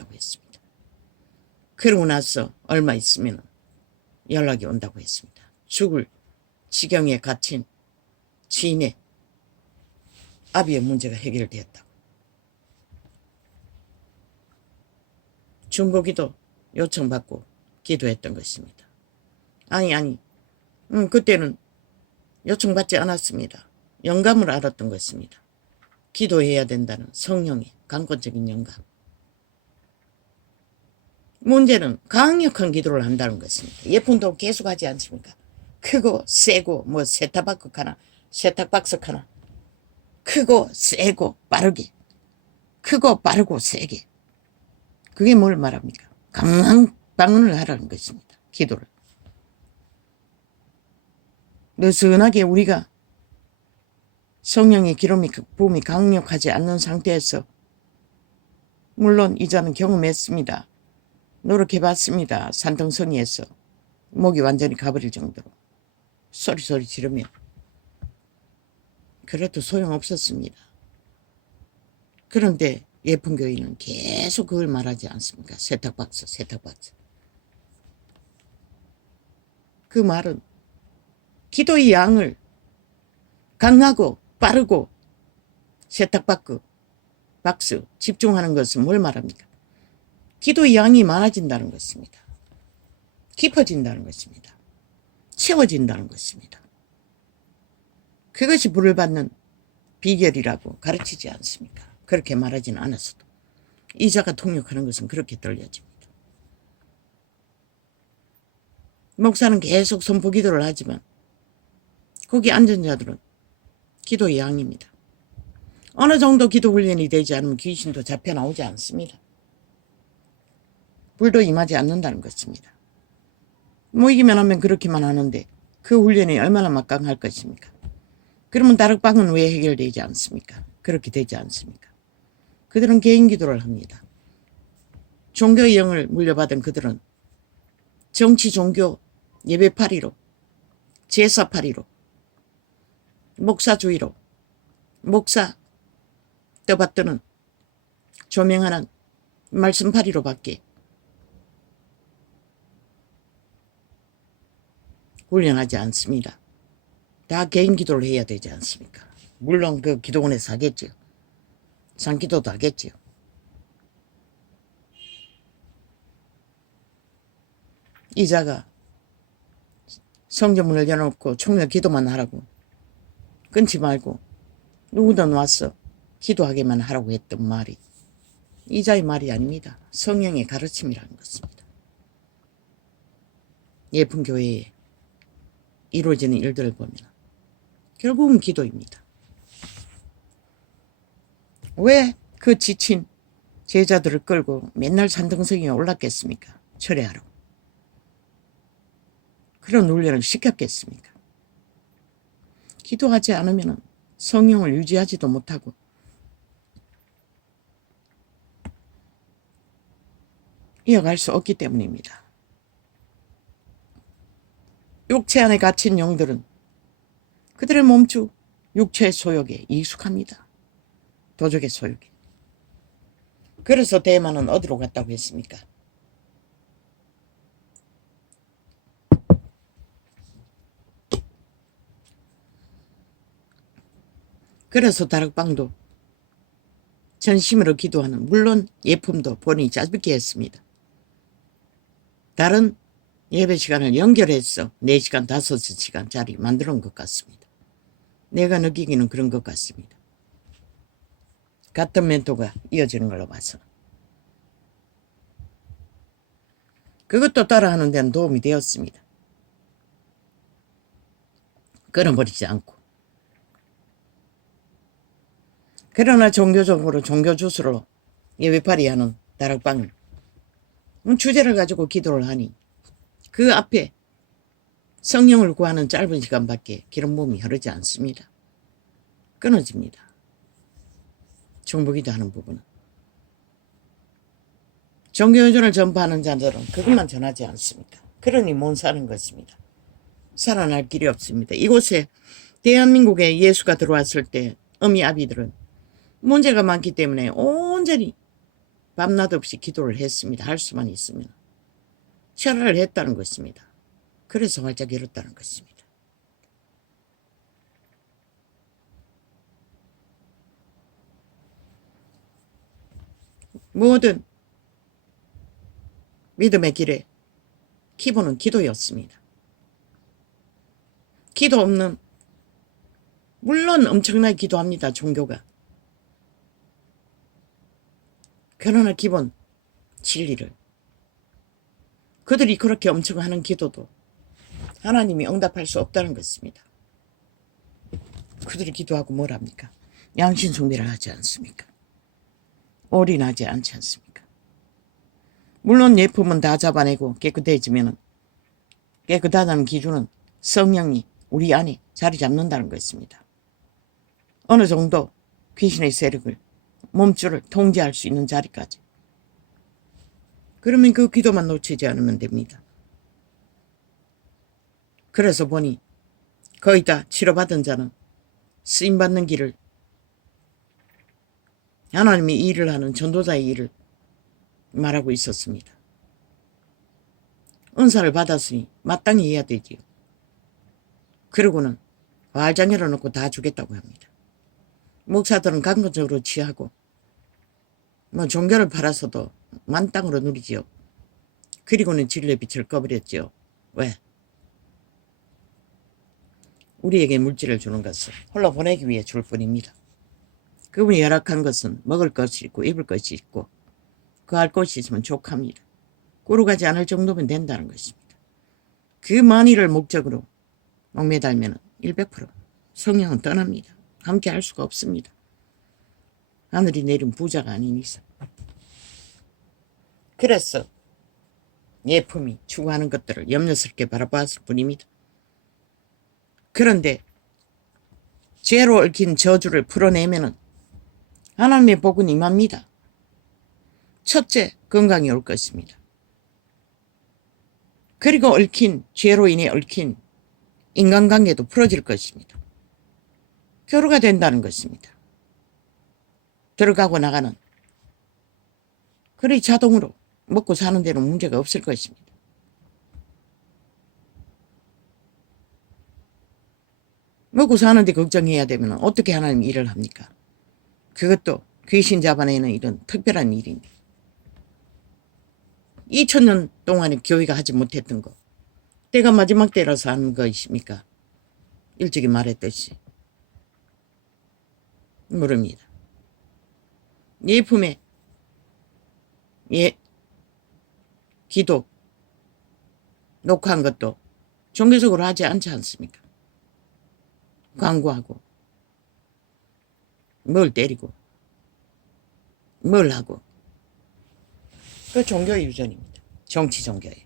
온다고 했습니다. 그러고 나서 얼마 있으면 연락이 온다고 했습니다. 죽을 지경에 갇힌 지인의 아비의 문제가 해결되었다고. 중보기도 요청받고 기도했던 것입니다. 아니 그때는 요청받지 않았습니다. 영감을 알았던 것입니다. 기도해야 된다는 성령의 강권적인 영감. 문제는 강력한 기도를 한다는 것입니다. 예품도 계속하지 않습니까? 크고 세고 뭐 세탁박스 하나 크고 세고 빠르게 크고 빠르고 세게. 그게 뭘 말합니까? 강한 방언을 하라는 것입니다. 기도를. 느슨하게 우리가 성령의 기름이 부음이 강력하지 않는 상태에서, 물론 이자는 경험했습니다. 노력해봤습니다. 산등성이에서 목이 완전히 가버릴 정도로 소리 지르며. 그래도 소용없었습니다. 그런데 예쁜교회는 계속 그걸 말하지 않습니까? 세탁박스. 그 말은 기도의 양을 강하고 빠르고 세탁박스 집중하는 것은 뭘 말합니까? 기도의 양이 많아진다는 것입니다. 깊어진다는 것입니다. 채워진다는 것입니다. 그것이 불을 받는 비결이라고 가르치지 않습니까? 그렇게 말하지는 않았어도 이자가 통역하는 것은 그렇게 들려집니다. 목사는 계속 선포 기도를 하지만 거기 앉은 자들은 기도의 양입니다. 어느 정도 기도 훈련이 되지 않으면 귀신도 잡혀 나오지 않습니다. 불도 임하지 않는다는 것입니다. 모이기만 하면 그렇게만 하는데 그 훈련이 얼마나 막강할 것입니까? 그러면 다락방은 왜 해결되지 않습니까? 그렇게 되지 않습니까? 그들은 개인 기도를 합니다. 종교의 영을 물려받은 그들은 정치 종교 예배파리로, 제사파리로, 목사주의로, 목사 떠받드는 조명하는 말씀파리로밖에 훈련하지 않습니다. 다 개인 기도를 해야 되지 않습니까? 물론 그 기도원에서 하겠죠. 산기도도 하겠죠. 이자가 성전문을 열어놓고 총력 기도만 하라고, 끊지 말고 누구든 와서 기도하게만 하라고 했던 말이 이자의 말이 아닙니다. 성령의 가르침이라는 것입니다. 예쁜 교회에 이루어지는 일들을 보면 결국은 기도입니다. 왜 그 지친 제자들을 끌고 맨날 산등성이에 올랐겠습니까? 철회하라고. 그런 훈련을 시켰겠습니까? 기도하지 않으면 성령을 유지하지도 못하고 이어갈 수 없기 때문입니다. 육체 안에 갇힌 영들은 그들의 몸주 육체의 소욕에 익숙합니다. 도적의 소욕에. 그래서 대만은 어디로 갔다고 했습니까? 그래서 다락방도 전심으로 기도하는, 물론 예품도 본인이 짧게 했습니다. 다른 예배 시간을 연결해서 4시간, 5시간짜리 만들어 놓은 것 같습니다. 내가 느끼기는 그런 것 같습니다. 같은 멘토가 이어지는 걸로 봐서. 그것도 따라하는 데는 도움이 되었습니다. 끊어버리지 않고. 그러나 종교적으로 종교주스로 예배파리 하는 다락방은 주제를 가지고 기도를 하니 그 앞에 성령을 구하는 짧은 시간밖에 기름 부음이 흐르지 않습니다. 끊어집니다. 중보기도 하는 부분은. 종교연전을 전파하는 자들은 그것만 전하지 않습니까? 그러니 못 사는 것입니다. 살아날 길이 없습니다. 이곳에 대한민국에 예수가 들어왔을 때 어미 아비들은 문제가 많기 때문에 온전히 밤낮 없이 기도를 했습니다. 할 수만 있으면. 철회를 했다는 것입니다. 그래서 활짝 열었다는 것입니다. 모든 믿음의 길에 기본은 기도였습니다. 기도 없는, 물론 엄청나게 기도합니다. 종교가. 그러나 기본 진리를, 그들이 그렇게 엄청 하는 기도도 하나님이 응답할 수 없다는 것입니다. 그들이 기도하고 뭘 합니까? 양신 숭배를 하지 않습니까? 올인하지 않지 않습니까? 물론 예품은 다 잡아내고 깨끗해지면, 깨끗하다는 기준은 성령이 우리 안에 자리 잡는다는 것입니다. 어느 정도 귀신의 세력을, 몸줄을 통제할 수 있는 자리까지. 그러면 그 기도만 놓치지 않으면 됩니다. 그래서 보니 거의 다 치료받은 자는 쓰임받는 길을, 하나님이 일을 하는 전도자의 일을 말하고 있었습니다. 은사를 받았으니 마땅히 해야 되지요. 그러고는 말장 열어놓고 다 주겠다고 합니다. 목사들은 강건적으로 취하고 종교를 팔아서도 만땅으로 누리지요. 그리고는 진리의 빛을 꺼버렸지요. 왜? 우리에게 물질을 주는 것은 홀로 보내기 위해 줄 뿐입니다. 그분이 열악한 것은 먹을 것이 있고 입을 것이 있고 그할 곳이 있으면 족합니다. 꾸루가지 않을 정도면 된다는 것입니다. 그 만일을 목적으로 목매달면 100% 성령은 떠납니다. 함께 할 수가 없습니다. 하늘이 내린 부자가 아닌 이상. 그래서 예품이 추구하는 것들을 염려스럽게 바라보았을 뿐입니다. 그런데 죄로 얽힌 저주를 풀어내면은 하나님의 복은 임합니다. 첫째, 건강이 올 것입니다. 그리고 얽힌, 죄로 인해 얽힌 인간관계도 풀어질 것입니다. 교류가 된다는 것입니다. 들어가고 나가는. 그래 자동으로 먹고 사는 데는 문제가 없을 것입니다. 먹고 사는데 걱정해야 되면 어떻게 하나님 일을 합니까? 그것도 귀신 잡아내는 일은 특별한 일입니다. 2000년 동안에 교회가 하지 못했던 거, 때가 마지막 때라서 하는 것입니까? 일찍이 말했듯이. 모릅니다. 예품에 기도 녹화한 것도 종교적으로 하지 않지 않습니까? 광고하고 뭘 때리고 뭘 하고, 그 종교의 유전입니다. 정치 종교에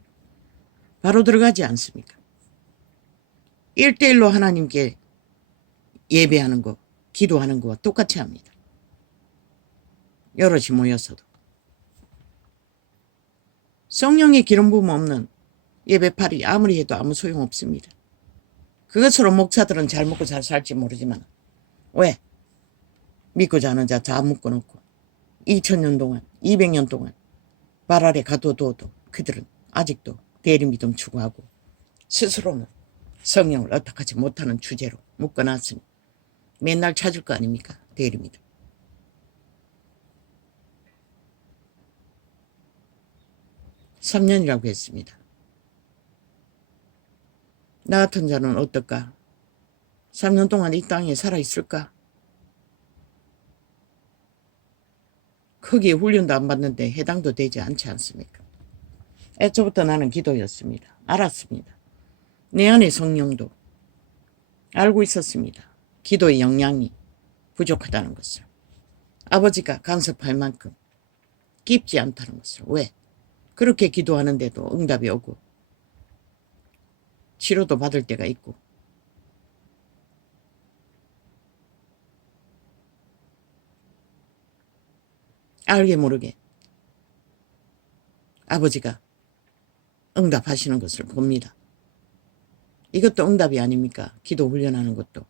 바로 들어가지 않습니까? 1대1로 하나님께 예배하는 거, 기도하는 거와 똑같이 합니다. 여럿이 모여서도. 성령의 기름 부음 없는 예배팔이 아무리 해도 아무 소용없습니다. 그것으로 목사들은 잘 먹고 잘 살지 모르지만 왜? 믿고 자는 자 다 묶어놓고 2000년 동안 200년 동안 발 아래 가둬둬도 그들은 아직도 대리믿음 추구하고 스스로는 성령을 어떡하지 못하는 주제로 묶어놨으니 맨날 찾을 거 아닙니까? 대리믿음. (3년이라고) 했습니다. 나 같은 자는 어떨까? 3년 동안 이 땅에 살아있을까? 거기에 훈련도 안 받는데 해당도 되지 않지 않습니까? 애초부터 나는 기도였습니다. 알았습니다. 내 안의 성령도 알고 있었습니다. 기도의 영향이 부족하다는 것을. 아버지가 간섭할 만큼 깊지 않다는 것을. 왜? 그렇게 기도하는데도 응답이 오고 치료도 받을 때가 있고, 알게 모르게 아버지가 응답하시는 것을 봅니다. 이것도 응답이 아닙니까? 기도 훈련하는 것도.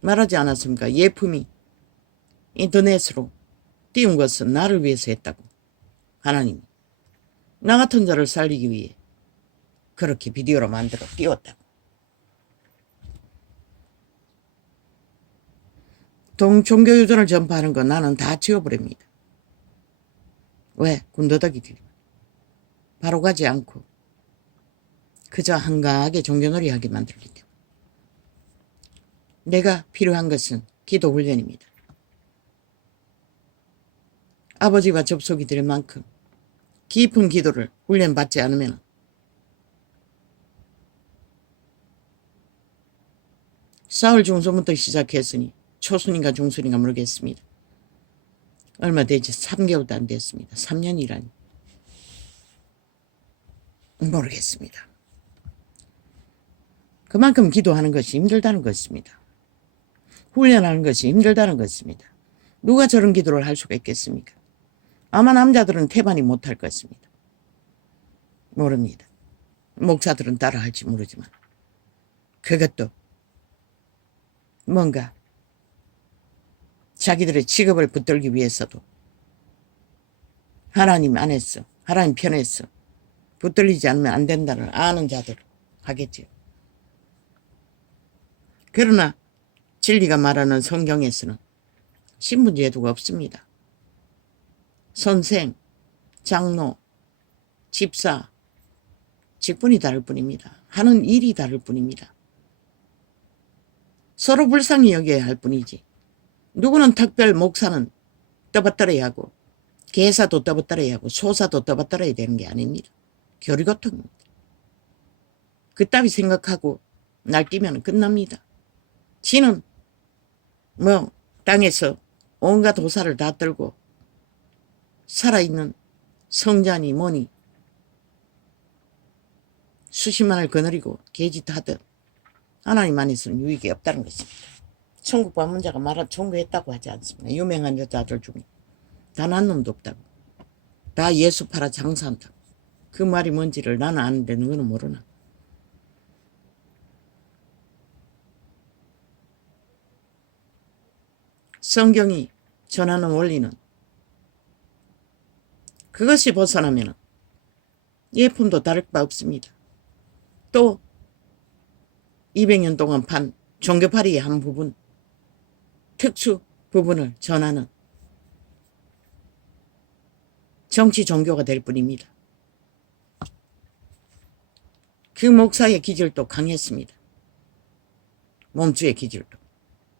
말하지 않았습니까? 예품이 인터넷으로 띄운 것은 나를 위해서 했다고. 하나님이 나 같은 자를 살리기 위해 그렇게 비디오로 만들어 띄웠다고. 종교유전을 전파하는 거 나는 다 지워버립니다. 왜? 군더더기들이 바로 가지 않고 그저 한가하게 종교놀이 하게 만들기 때문에. 내가 필요한 것은 기도 훈련입니다. 아버지와 접속이 될 만큼 깊은 기도를 훈련받지 않으면 사흘 중순부터 시작했으니 초순인가 중순인가 모르겠습니다. 얼마 되지 3개월도 안 됐습니다. 3년이라니 모르겠습니다. 그만큼 기도하는 것이 힘들다는 것입니다. 훈련하는 것이 힘들다는 것입니다. 누가 저런 기도를 할 수가 있겠습니까? 아마 남자들은 태반이 못할 것입니다. 모릅니다. 목사들은 따라 할지 모르지만 그것도 뭔가 자기들의 직업을 붙들기 위해서도 하나님 안에서 하나님 편에서 붙들리지 않으면 안 된다는 아는 자들 하겠지요. 그러나 진리가 말하는 성경에서는 신분제도가 없습니다. 선생, 장로, 집사, 직분이 다를 뿐입니다. 하는 일이 다를 뿐입니다. 서로 불쌍히 여겨야 할 뿐이지. 누구는 특별 목사는 떠받들어야 하고 개사도 떠받들어야 하고 소사도 떠받들어야 되는 게 아닙니다. 교리고통입니다. 그따위 생각하고 날뛰면 끝납니다. 지는 뭐 땅에서 온갖 도사를 다 떨고 살아있는 성자니 뭐니 수십만을 거느리고 개짓하듯 하나님 안에서는 유익이 없다는 것입니다. 천국 방문자가 말한 청구했다고 하지 않습니다. 유명한 여자들 중에 단 한 놈도 없다고. 다 예수 팔아 장사한다고. 그 말이 뭔지를 나는 아는데 너는 모르나. 성경이 전하는 원리는 그것이 벗어나면 예품도 다를 바 없습니다. 또 200년 동안 판 종교파리의 한 부분, 특수 부분을 전하는 정치 종교가 될 뿐입니다. 그 목사의 기질도 강했습니다. 몸주의 기질도.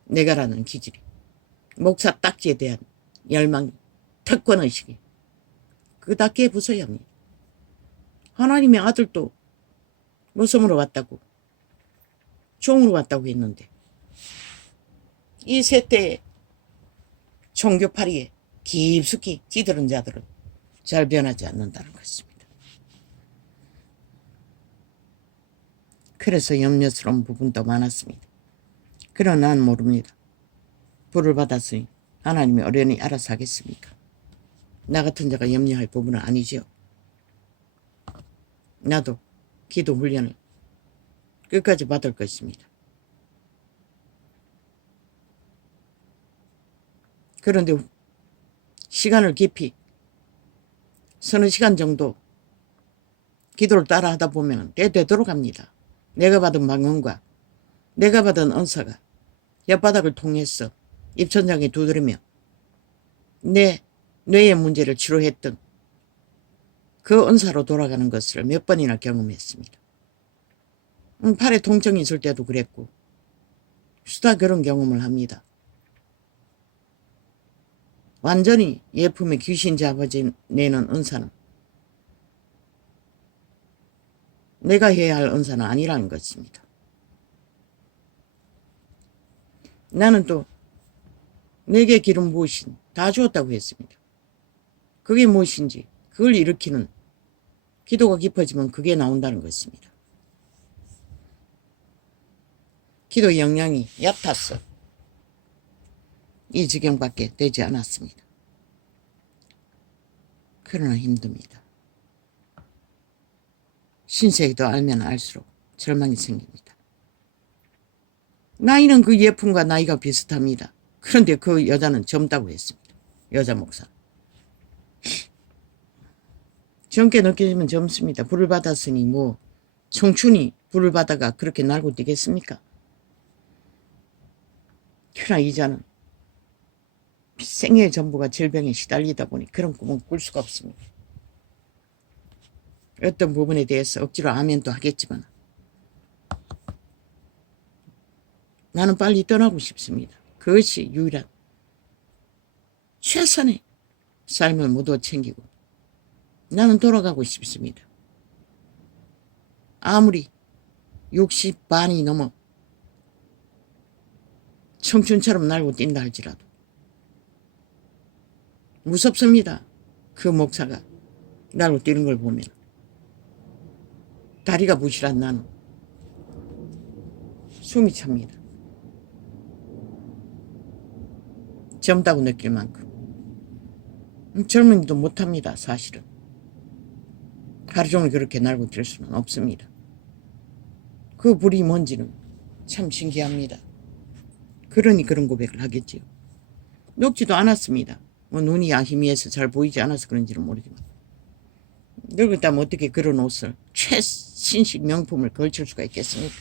내가라는 기질이. 목사 딱지에 대한 열망이, 특권의식이 그답게 부숴야 합니다. 하나님의 아들도 모성으로 왔다고, 종으로 왔다고 했는데 이 세대의 종교파리에 깊숙이 찌들은 자들은 잘 변하지 않는다는 것입니다. 그래서 염려스러운 부분도 많았습니다. 그러나 난 모릅니다. 불을 받았으니 하나님이 어련히 알아서 하겠습니까? 나 같은 자가 염려할 부분은 아니죠. 나도 기도 훈련을 끝까지 받을 것입니다. 그런데 시간을 깊이 서너 시간 정도 기도를 따라 하다 보면 되도록 합니다. 내가 받은 방언과 내가 받은 은사가 혓바닥을 통해서 입천장에 두드리며 내 뇌의 문제를 치료했던 그 은사로 돌아가는 것을 몇 번이나 경험했습니다. 팔에 통증이 있을 때도 그랬고 수다 그런 경험을 합니다. 완전히 예품의 귀신 잡아내는 은사는 내가 해야 할 은사는 아니라는 것입니다. 나는 또 내게 기름 부으신 다 주었다고 했습니다. 그게 무엇인지 그걸 일으키는 기도가 깊어지면 그게 나온다는 것입니다. 기도 역량이 얕아서 이 지경밖에 되지 않았습니다. 그러나 힘듭니다. 신세계도 알면 알수록 절망이 생깁니다. 나이는 그 예품과 나이가 비슷합니다. 그런데 그 여자는 젊다고 했습니다. 여자 목사. 젊게 느껴지면 젊습니다. 불을 받았으니 뭐 청춘이 불을 받아가 그렇게 날고 뛰겠습니까? 그러나 이자는 생애의 전부가 질병에 시달리다 보니 그런 꿈은 꿀 수가 없습니다. 어떤 부분에 대해서 억지로 아멘도 하겠지만 나는 빨리 떠나고 싶습니다. 그것이 유일한 최선의 삶을 모두 챙기고 나는 돌아가고 싶습니다. 아무리 60 반이 넘어 청춘처럼 날고 뛴다 할지라도 무섭습니다. 그 목사가 날고 뛰는 걸 보면 다리가 부실한 나는 숨이 찹니다. 젊다고 느낄 만큼 젊은이도 못합니다. 사실은 하루 종일 그렇게 날고 뛸 수는 없습니다. 그 불이 뭔지는 참 신기합니다. 그러니 그런 고백을 하겠지요. 늙지도 않았습니다. 뭐 눈이 희미해서 잘 보이지 않아서 그런지는 모르지만 늙었다면 어떻게 그런 옷을 최신식 명품을 걸칠 수가 있겠습니까?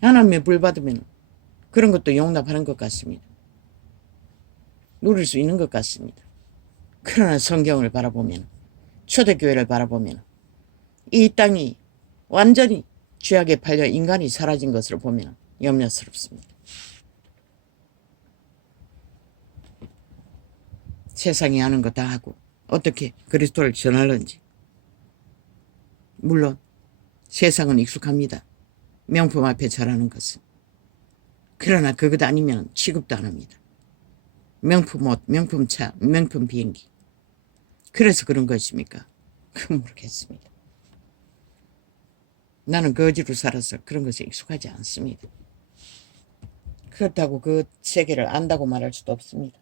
하나님의 불 받으면 그런 것도 용납하는 것 같습니다. 누릴 수 있는 것 같습니다. 그러나 성경을 바라보면 초대교회를 바라보면 이 땅이 완전히 죄악에 팔려 인간이 사라진 것을 보면 염려스럽습니다. 세상이 하는 거 다 하고 어떻게 그리스도를 전하는지 물론 세상은 익숙합니다. 명품 앞에 절하는 것은. 그러나 그것 아니면 취급도 안 합니다. 명품 옷, 명품 차, 명품 비행기. 그래서 그런 것입니까? 그건 모르겠습니다. 나는 거지로 살아서 그런 것에 익숙하지 않습니다. 그렇다고 그 세계를 안다고 말할 수도 없습니다.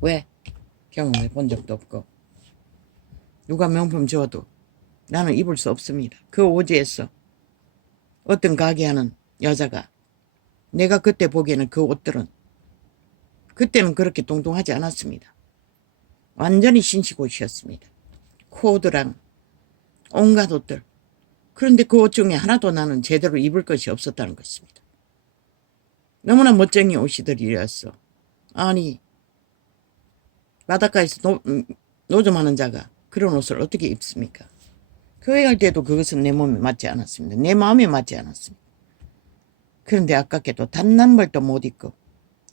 왜? 경험해 본 적도 없고 누가 명품 줘도 나는 입을 수 없습니다. 그 오지에서 어떤 가게 하는 여자가 내가 그때 보기에는 그 옷들은 그때는 그렇게 뚱뚱하지 않았습니다. 완전히 신식 옷이었습니다. 코드랑 온갖 옷들. 그런데 그 옷 중에 하나도 나는 제대로 입을 것이 없었다는 것입니다. 너무나 멋쟁이 옷이들이었어. 아니 바닷가에서 노점하는 자가 그런 옷을 어떻게 입습니까? 교회 갈 때도 그것은 내 몸에 맞지 않았습니다. 내 마음에 맞지 않았습니다. 그런데 아깝게도 단 한 벌도 못 입고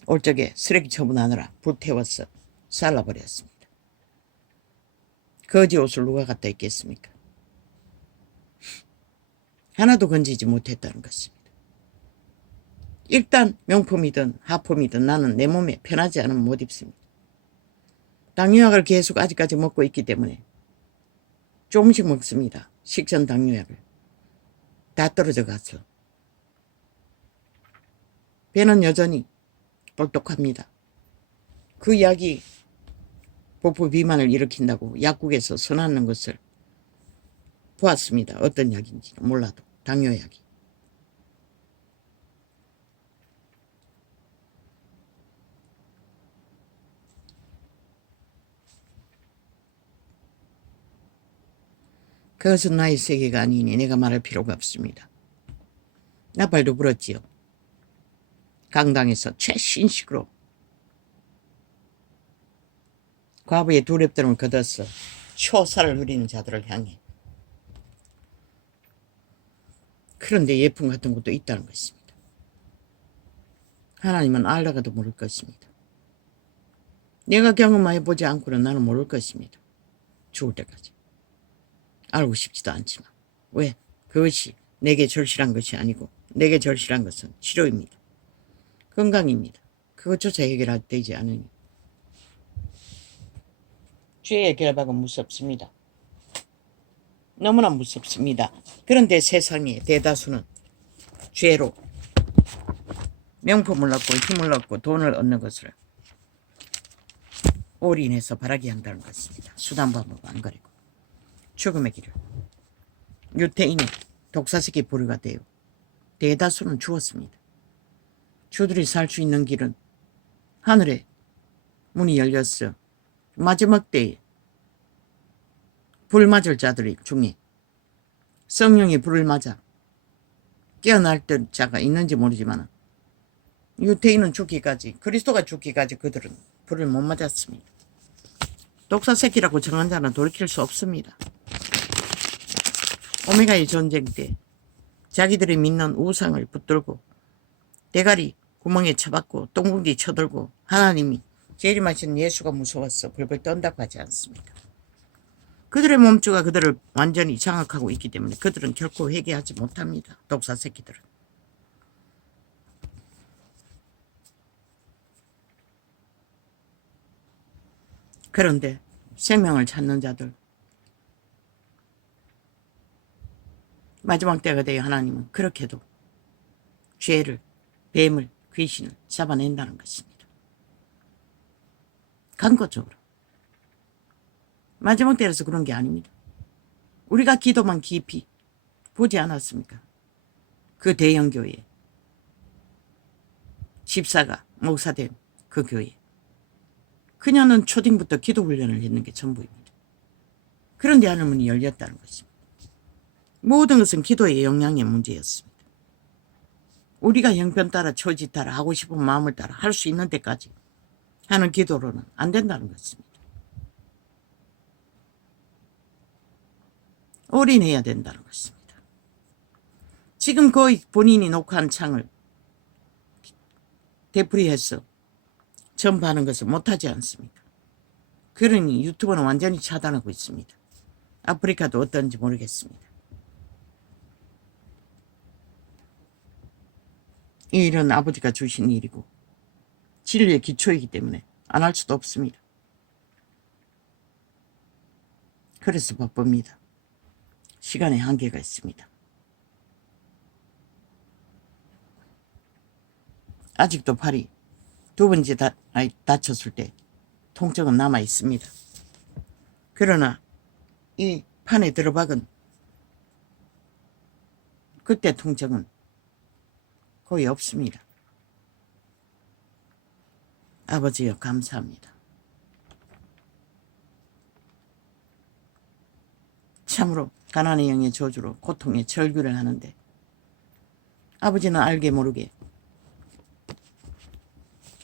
올 적에 쓰레기 처분하느라 불태워서 잘라버렸습니다. 거지 옷을 누가 갖다 입겠습니까? 하나도 건지지 못했다는 것입니다. 일단 명품이든 하품이든 나는 내 몸에 편하지 않으면 못 입습니다. 당뇨약을 계속 아직까지 먹고 있기 때문에 조금씩 먹습니다. 식전 당뇨약을. 다 떨어져 가서. 배는 여전히 똑똑합니다. 그 약이 복부 비만을 일으킨다고 약국에서 써놨는 것을 보았습니다. 어떤 약인지는 몰라도 당뇨약이. 그것은 나의 세계가 아니니 내가 말할 필요가 없습니다. 나팔도 불었지요. 강당에서 최신식으로 과부의 두렵들을 걷어서 초사를 누리는 자들을 향해. 그런데 예품 같은 것도 있다는 것입니다. 하나님은 알다가도 모를 것입니다. 내가 경험해보지 않고는 나는 모를 것입니다. 죽을 때까지. 알고 싶지도 않지만. 왜? 그것이 내게 절실한 것이 아니고 내게 절실한 것은 치료입니다. 건강입니다. 그것조차 해결되지 않으니. 죄의 결박은 무섭습니다. 너무나 무섭습니다. 그런데 세상의 대다수는 죄로 명품을 얻고 힘을 얻고 돈을 얻는 것을 올인해서 바라게 한다는 것입니다. 수단방법 안 가리고. 죽음의 길을. 유태인의 독사새끼 보류가 돼요. 대다수는 죽었습니다. 저들이 살 수 있는 길은 하늘에 문이 열렸어. 마지막 때에 불 맞을 자들 중에 성령이 불을 맞아 깨어날 자가 있는지 모르지만 유태인은 죽기까지, 그리스도가 죽기까지 그들은 불을 못 맞았습니다. 독사새끼라고 정한 자는 돌이킬 수 없습니다. 오메가의 전쟁 때 자기들이 믿는 우상을 붙들고 대가리 구멍에 쳐박고 똥궁디 쳐들고 하나님이 재림하신 예수가 무서워서 벌벌 떤다고 하지 않습니까? 그들의 몸주가 그들을 완전히 장악하고 있기 때문에 그들은 결코 회개하지 못합니다. 독사새끼들은. 그런데 생명을 찾는 자들, 마지막 때가 되어 하나님은 그렇게도 죄를, 뱀을, 귀신을 잡아낸다는 것입니다. 간거적으로. 마지막 때라서 그런 게 아닙니다. 우리가 기도만 깊이 보지 않았습니까? 그 대형교회, 집사가 목사된 그 교회. 그녀는 초딩부터 기도 훈련을 했는 게 전부입니다. 그런데 하늘문이 열렸다는 것입니다. 모든 것은 기도의 영향의 문제였습니다. 우리가 형편 따라 처지 따라 하고 싶은 마음을 따라 할 수 있는 데까지 하는 기도로는 안 된다는 것입니다. 올인해야 된다는 것입니다. 지금 거의 본인이 녹화한 창을 되풀이해서 전파하는 것을 못하지 않습니까? 그러니 유튜브는 완전히 차단하고 있습니다. 아프리카도 어떤지 모르겠습니다. 이 일은 아버지가 주신 일이고 진리의 기초이기 때문에 안 할 수도 없습니다. 그래서 바쁩니다. 시간에 한계가 있습니다. 아직도 팔이 두 번째 다쳤을 때 통증은 남아 있습니다. 그러나 이 판에 들어박은 그때 통증은 거의 없습니다. 아버지여 감사합니다. 참으로 가난의 영의 저주로 고통의 절규를 하는데 아버지는 알게 모르게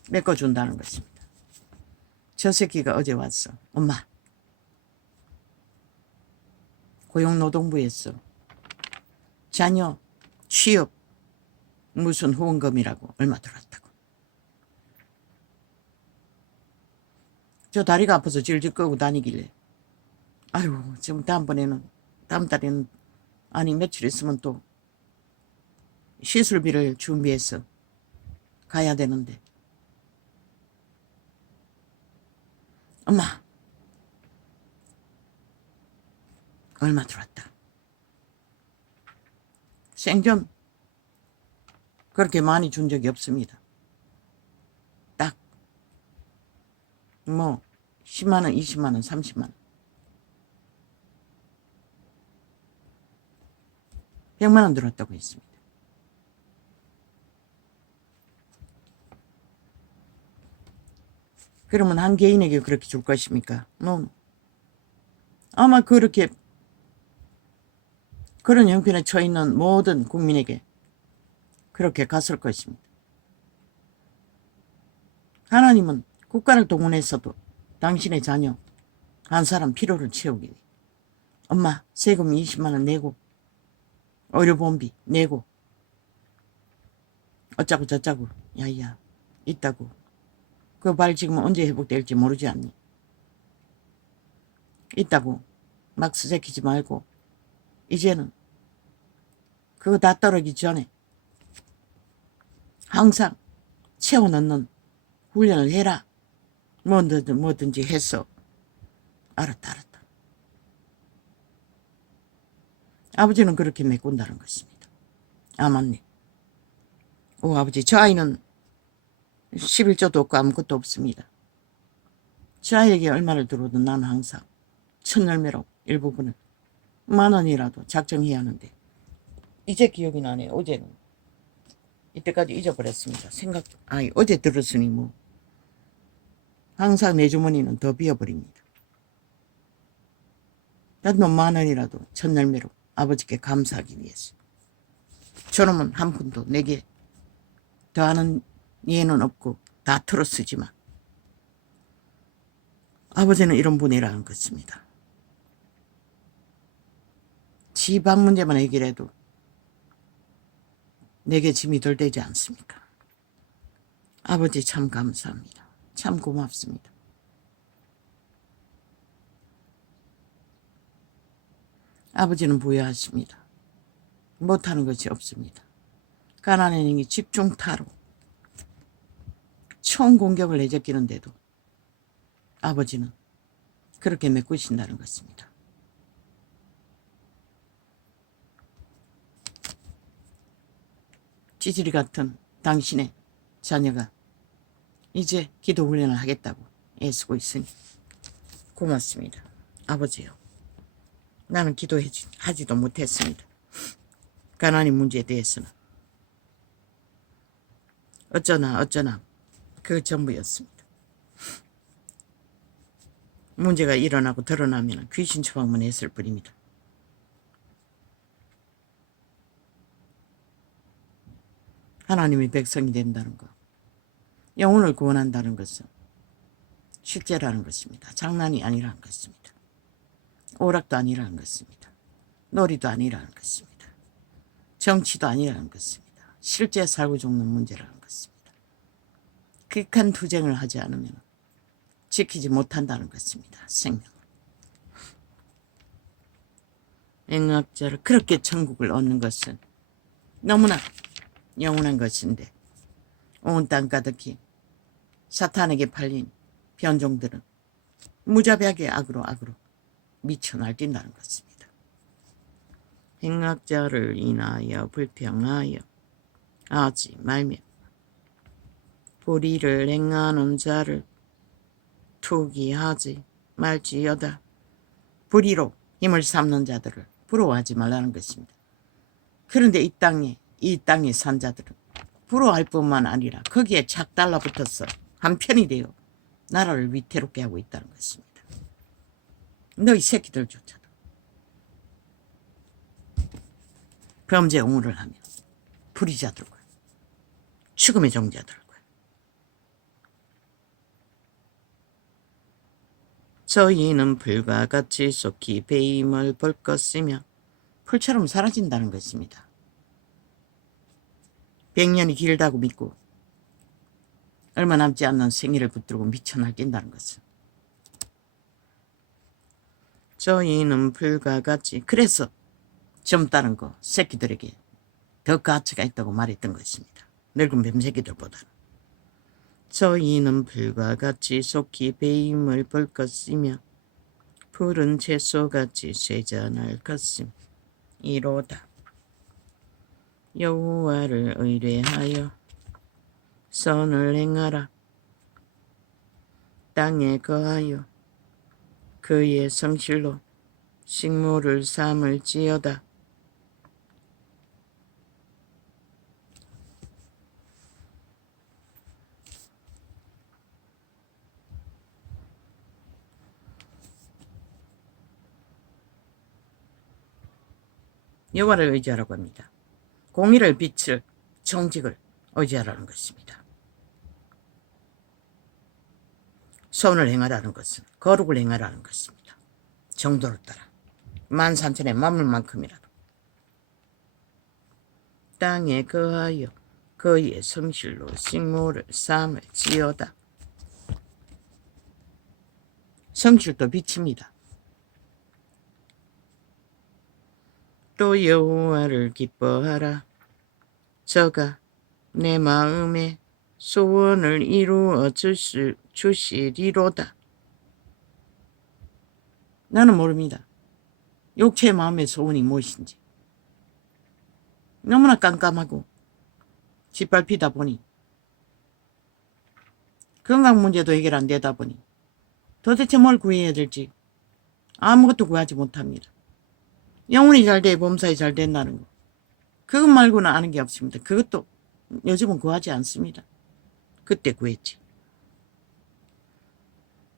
메꿔준다는 것입니다. 저 새끼가 어제 왔어. 엄마, 고용노동부에서 자녀 취업 무슨 후원금이라고 얼마 들었다고. 저 다리가 아파서 질질 끄고 다니길래 아유 지금 다음 달에는 아니 며칠 있으면 또 시술비를 준비해서 가야 되는데 엄마 얼마 들어왔다. 생전 그렇게 많이 준 적이 없습니다. 딱 뭐 10만원 20만원 30만원 100만원 들었다고 했습니다. 그러면 한 개인에게 그렇게 줄 것입니까? 아마 그렇게 그런 형편에 처해 있는 모든 국민에게 그렇게 갔을 것입니다. 하나님은 국가를 동원해서도 당신의 자녀 한 사람 필요를 채우기 위해 엄마 세금 20만원 내고 의료보험비 내고 어쩌고 저쩌고 야야 있다고. 그 발 지금 언제 회복될지 모르지 않니? 있다고 막 쓰새키지 말고 이제는 그거 다 떨어지기 전에 항상 채워넣는 훈련을 해라. 뭐든지 했어. 알았다. 아버지는 그렇게 메꾼다는 것입니다. 아 맞네. 오 아버지 저 아이는 11조도 없고 아무것도 없습니다. 저 아이에게 얼마를 들어도 나는 항상 천열매로 일부분을 10,000원이라도 작정해야 하는데 이제 기억이 나네요. 어제는. 이때까지 잊어버렸습니다. 어제 들었으니 뭐. 항상 내 주머니는 더 비어버립니다. 돈 10,000원이라도 첫날매로 아버지께 감사하기 위해서. 저놈은 한 푼도 내게 더하는 예는 없고 다 털어 쓰지만 아버지는 이런 분이라는 것입니다. 지방 문제만 해결해도 내게 짐이 덜 되지 않습니까? 아버지 참 감사합니다. 참 고맙습니다. 아버지는 부여하십니다. 못하는 것이 없습니다. 가난한 행위 집중타로 총 공격을 내제끼는데도 아버지는 그렇게 메꾸신다는 것입니다. 찌질이 같은 당신의 자녀가 이제 기도 훈련을 하겠다고 애쓰고 있으니 고맙습니다. 아버지요. 나는 기도하지도 못했습니다. 가난의 문제에 대해서는 어쩌나 그 전부였습니다. 문제가 일어나고 드러나면 귀신 처방만 했을 뿐입니다. 하나님의 백성이 된다는 것, 영혼을 구원한다는 것은 실제라는 것입니다. 장난이 아니라는 것입니다. 오락도 아니라는 것입니다. 놀이도 아니라는 것입니다. 정치도 아니라는 것입니다. 실제 살고 죽는 문제라는 것입니다. 극한 투쟁을 하지 않으면 지키지 못한다는 것입니다. 생명을. 행악자를 그렇게 천국을 얻는 것은 너무나 영원한 것인데 온 땅 가득히 사탄에게 팔린 변종들은 무자비하게 악으로 미쳐 날뛴다는 것입니다. 행악자를 인하여 불평하여 하지 말며 불의를 행하는 자를 투기하지 말지어다. 불의로 힘을 삼는 자들을 부러워하지 말라는 것입니다. 그런데 이 땅에 산 자들은 부러워할 뿐만 아니라 거기에 착 달라붙어서 한편이 되어 나라를 위태롭게 하고 있다는 것입니다. 너희 새끼들조차도 범죄 옹호를 하며 불의자들과 죽음의 종자들과 저희는 불과 같이 속히 배임을 볼 것이며 풀처럼 사라진다는 것입니다. 100년이 길다고 믿고 얼마 남지 않는 생일을 붙들고 미쳐 날뛴다는 것은 저희는 불과 같이 그래서 젊다는 거 새끼들에게 더 가치가 있다고 말했던 것입니다. 늙은 뱀새끼들보다는. 저희는 불과 같이 속히 배임을 볼 것이며 푸른 채소같이 쇠잔할 것임 이로다. 여호와를 의뢰하여 선을 행하라. 땅에 거하여 그의 성실로 식물을 삼을지어다. 여호와를 의지하라고 합니다. 공의를 빛을 정직을 의지하라는 것입니다. 선을 행하라는 것은 거룩을 행하라는 것입니다. 정도를 따라 13,000의 만물만큼이라도 땅에 거하여 그의 성실로 식물을 삼을지어다. 성실도 빛입니다. 또 여호와를 기뻐하라. 저가 내 마음의 소원을 이루어 주시리로다. 나는 모릅니다. 육체의 마음의 소원이 무엇인지. 너무나 깜깜하고 짓밟히다 보니 건강 문제도 해결 안 되다 보니 도대체 뭘 구해야 될지 아무것도 구하지 못합니다. 영혼이 잘 돼, 범사에 잘 된다는 거. 그것 말고는 아는 게 없습니다. 그것도 요즘은 구하지 않습니다. 그때 구했지.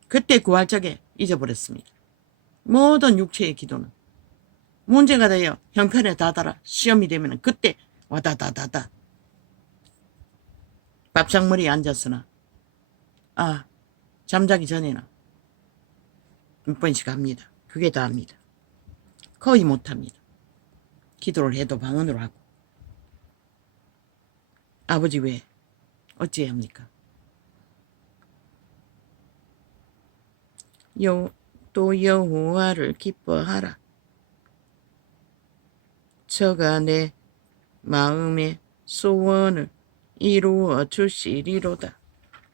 그때 구할 적에 잊어버렸습니다. 모든 육체의 기도는 문제가 돼요. 형편에 다다라 시험이 되면 그때 와다다다다 밥상머리에 앉았으나 잠자기 전에는 몇 번씩 합니다. 그게 다입니다. 거의 못합니다. 기도를 해도 방언으로 하고. 아버지 왜 어찌해야 합니까? 또 여호와를 기뻐하라. 저가 내 마음의 소원을 이루어 주시리로다.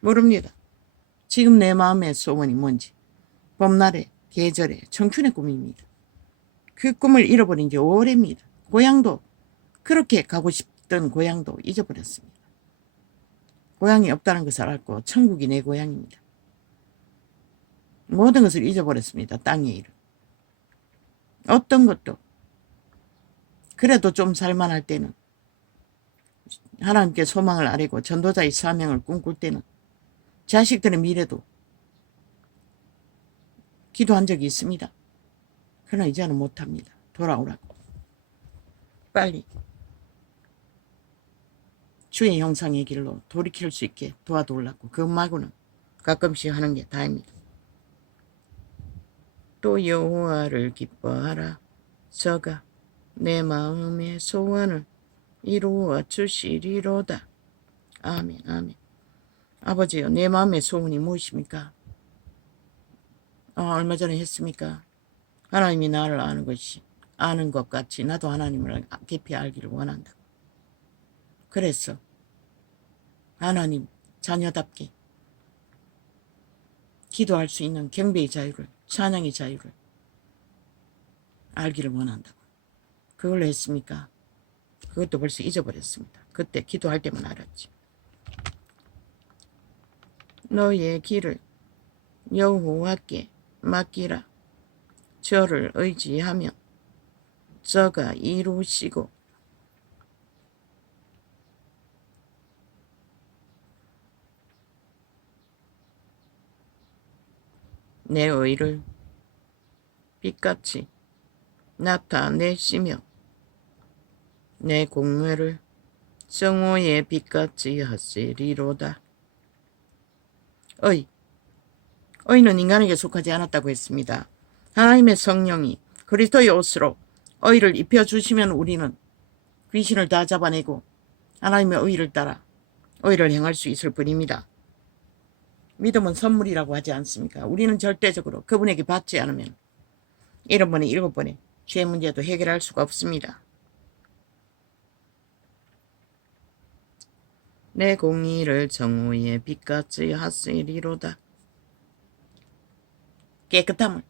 모릅니다. 지금 내 마음의 소원이 뭔지. 봄날의 계절의 청춘의 꿈입니다. 그 꿈을 잃어버린 지 오래입니다. 고향도 그렇게 가고 싶던 고향도 잊어버렸습니다. 고향이 없다는 것을 알고 천국이 내 고향입니다. 모든 것을 잊어버렸습니다. 땅의 일을. 어떤 것도 그래도 좀 살만할 때는 하나님께 소망을 아뢰고 전도자의 사명을 꿈꿀 때는 자식들의 미래도 기도한 적이 있습니다. 그러나 이제는 못합니다. 돌아오라고. 빨리 주의 형상의 길로 돌이킬 수 있게 도와달라고. 그것 말고는 가끔씩 하는 게 다입니다. 또 여호와를 기뻐하라. 저가 내 마음의 소원을 이루어 주시리로다. 아멘 아멘. 아버지요, 내 마음의 소원이 무엇입니까? 얼마 전에 했습니까? 하나님이 나를 아는 것 같이 나도 하나님을 깊이 알기를 원한다. 그래서 하나님 자녀답게 기도할 수 있는 경배의 자유를, 찬양의 자유를 알기를 원한다고. 그걸로 했습니까? 그것도 벌써 잊어버렸습니다. 그때 기도할 때만 알았지. 너의 길을 여호와께 맡기라. 저를 의지하며 저가 이루시고 내 의를 빛같이 나타내시며 내 공회를 정오의 빛같이 하시리로다. 의는 인간에게 속하지 않았다고 했습니다. 하나님의 성령이 그리스도의 옷으로 의를 입혀주시면 우리는 귀신을 다 잡아내고 하나님의 의를 따라 의를 행할 수 있을 뿐입니다. 믿음은 선물이라고 하지 않습니까? 우리는 절대적으로 그분에게 받지 않으면 7번에 7번에 죄 문제도 해결할 수가 없습니다. 내 공의를 정오의 빛같이 하시리로다. 깨끗함을